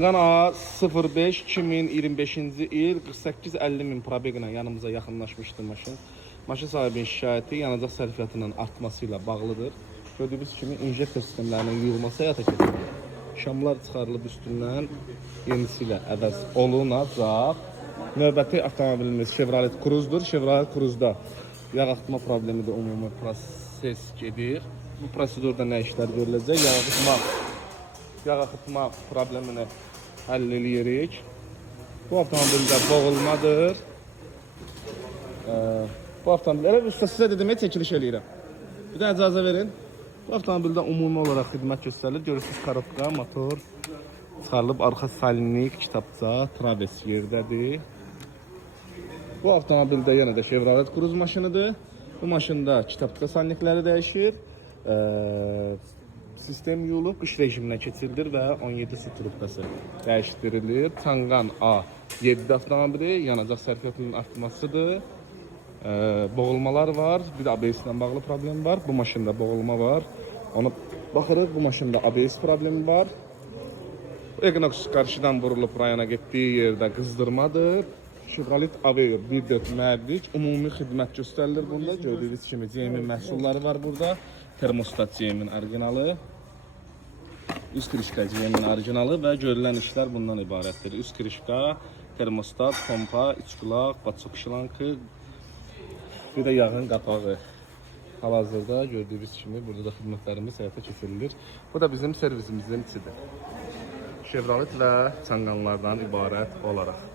Qana 05 2025-ci il 48-50 min probeglə yanımıza yaxınlaşmışdı maşın. Maşın sahibinin şikayəti yanacaq sərfiyyatının artması ilə bağlıdır. Gördüyünüz kimi injektor sistemlərinin yığılması həyata keçirilir. Şamlar çıxarılıb üstündən yenisi ilə əvəz olunacaq. Növbəti avtomobilimiz Chevrolet Cruze'dur. Chevrolet Cruze'da yağ axıtma problemi də ümumi proses gedir. Bu prosedurda nə işlər görüləcək? Yağ axıtma problemini həll edirik. Bu avtomobildə boğulmadır. Bu avtomobillərə usta sizə dedim, çəkiliş eləyirəm. Bir də icazə verin. Bu avtomobildə ümumi olaraq xidmət göstərilir. Görürsünüz, karotka, motor çıxarılıb, arxa salinlik, kitabça, traves yerdədir. Bu avtomobildə yenə də Chevrolet Cruze maşınıdır. Bu maşında kitabça salinlikləri dəyişir. Sistem yuyulub, qış rejiminə keçirilir və 17 su trubkası dəyişdirilir. Çangan A7 avtomobili yanacaq sərfiyyatının artmasıdır. Boğulmalar var, bir də ABS ilə bağlı problem var. Bu maşında boğulma var. Ona baxırıq, bu maşında ABS problemi var. Equinox qarşıdan vurulub rayona getdiyi yerdə qızdırmadır. Chevrolet Aveo 1.4 mühərrik ümumi xidmət göstərilir bunda. Gördüyünüz kimi GM-in məhsulları var burada. Termostat GM-in orijinalı. Üst krişka GM-in orijinalı və görülən işlər bundan ibarətdir. Üst krişka, termostat, pompa, iç qulaq, batsok şlankı, bir də yağın qapağı. Hal-hazırda gördüyünüz kimi burada da xidmətlərimiz həyata keçirilir. Bu da bizim servisimizin içidir. Chevrolet və çanqanlardan ibarət olaraq.